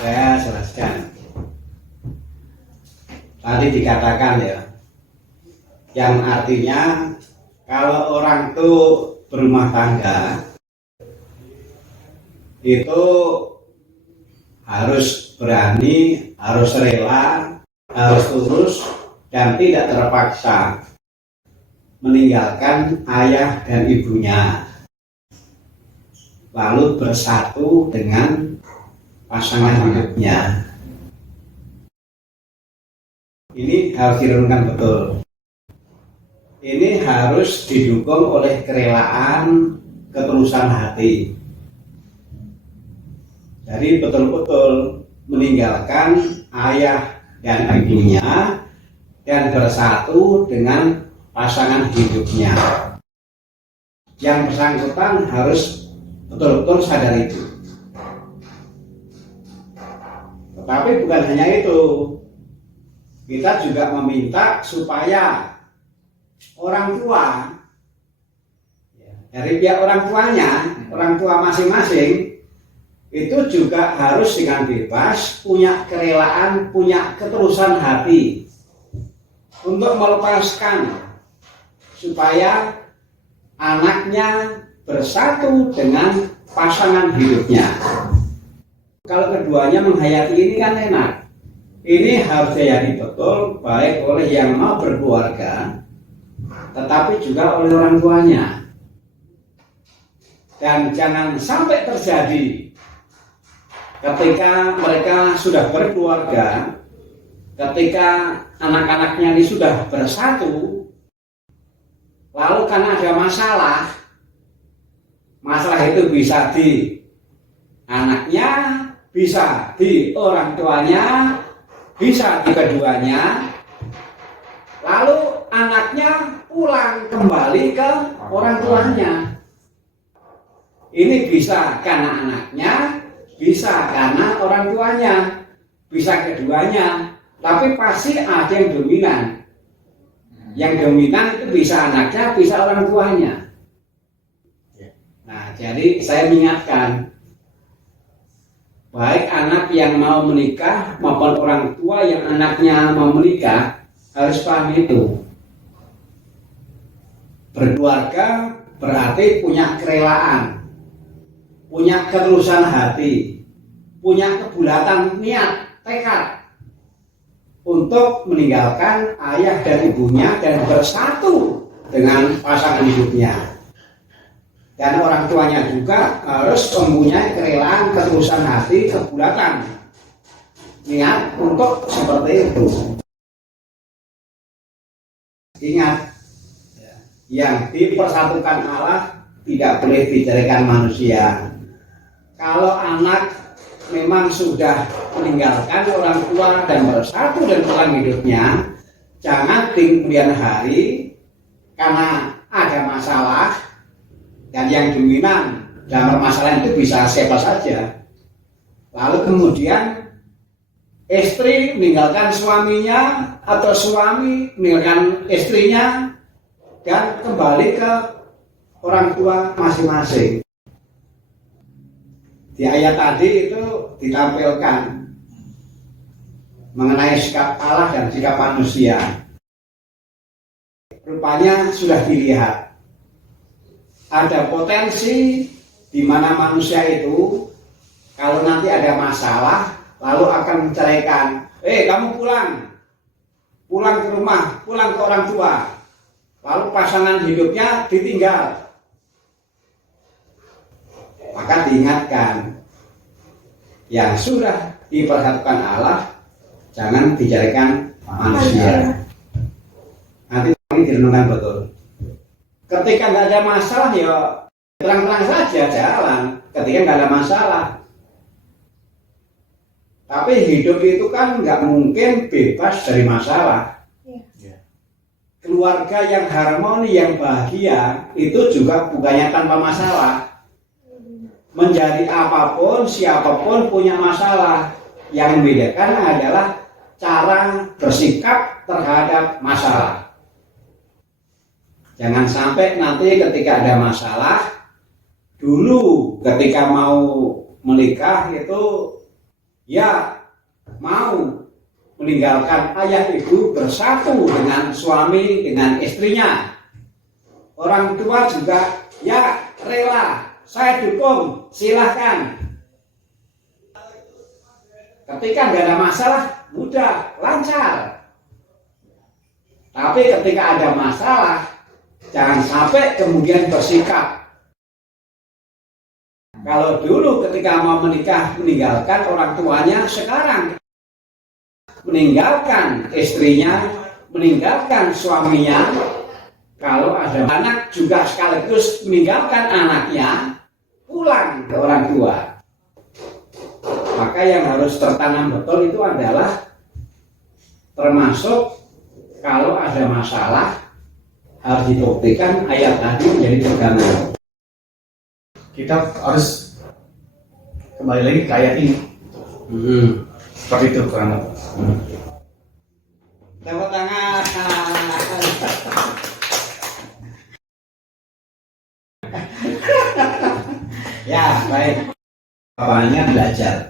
Saya jelaskan. Tadi dikatakan ya, yang artinya kalau orang itu berumah tangga itu harus berani, harus rela, harus tulus dan tidak terpaksa meninggalkan ayah dan ibunya, lalu bersatu dengan pasangan hidupnya. Ini harus direnungkan betul. Ini harus didukung oleh kerelaan, ketulusan hati. Jadi betul-betul meninggalkan ayah dan ibunya dan bersatu dengan pasangan hidupnya. Yang bersangkutan harus betul-betul sadar itu. Tetapi bukan hanya itu, kita juga meminta supaya orang tua dari pihak orang tuanya, orang tua masing-masing itu juga harus dengan bebas, punya kerelaan, punya ketulusan hati untuk melepaskan supaya anaknya bersatu dengan pasangan hidupnya. Kalau keduanya menghayati ini kan enak. Ini harus diyakini betul baik oleh yang mau berkeluarga, tetapi juga oleh orang tuanya. Dan jangan sampai terjadi ketika mereka sudah berkeluarga, ketika anak-anaknya ini sudah bersatu, lalu karena ada masalah itu bisa di anaknya, bisa di orang tuanya, bisa di keduanya, lalu anaknya pulang kembali ke orang tuanya. Ini bisa karena anaknya, bisa karena orang tuanya, bisa keduanya, tapi pasti ada yang dominan. Yang dominan itu bisa anaknya, bisa orang tuanya. Nah, jadi saya mengingatkan, baik anak yang mau menikah maupun orang tua yang anaknya mau menikah harus paham itu. Berkeluarga berarti punya kerelaan, punya ketulusan hati, punya kebulatan niat, tekad untuk meninggalkan ayah dan ibunya dan bersatu dengan pasangan hidupnya. Dan orang tuanya juga harus mempunyai kerelaan, ketulusan hati, kebulatan niat untuk seperti itu. Ingat, yang dipersatukan Allah tidak boleh dicarikan manusia. Kalau anak memang sudah meninggalkan orang tua dan bersatu dengan pasangan hidupnya, jangan di kemudian hari karena ada masalah, dan yang dominan dalam permasalahan itu bisa siapa saja. Lalu kemudian istri meninggalkan suaminya atau suami meninggalkan istrinya dan kembali ke orang tua masing-masing. Di ayat tadi itu ditampilkan mengenai sikap Allah dan sikap manusia. Rupanya sudah dilihat ada potensi di mana manusia itu kalau nanti ada masalah lalu akan menceraikan, kamu pulang ke rumah, pulang ke orang tua, lalu pasangan hidupnya ditinggal. Maka diingatkan, yang sudah dipersatukan Allah jangan dicarikan manusia. Nanti ini direnungkan betul. Ketika nggak ada masalah ya terang-terang saja jalan. Ketika nggak ada masalah. Tapi hidup itu kan nggak mungkin bebas dari masalah. Keluarga yang harmoni, yang bahagia itu juga bukannya tanpa masalah. Menjadi apapun, siapapun punya masalah. Yang membedakan adalah cara bersikap terhadap masalah. Jangan sampai nanti ketika ada masalah, dulu ketika mau menikah itu ya mau meninggalkan ayah ibu, bersatu dengan suami, dengan istrinya. Orang tua juga ya rela, saya dukung, silahkan. Ketika nggak ada masalah, mudah, lancar. Tapi ketika ada masalah, jangan sampai kemudian bersikap. Kalau dulu ketika mau menikah meninggalkan orang tuanya, sekarang meninggalkan istrinya, meninggalkan suaminya. Kalau ada anak juga sekaligus meninggalkan anaknya, pulang ke orang tua. Maka yang harus tertanam betul itu adalah termasuk kalau ada masalah harus dibuktikan ayat tadi menjadi pegangan. Kita harus kembali lagi ke ayat ini. Seperti itu kurang lebih. Tepuk tangan. Ya, baik. Bapaknya belajar.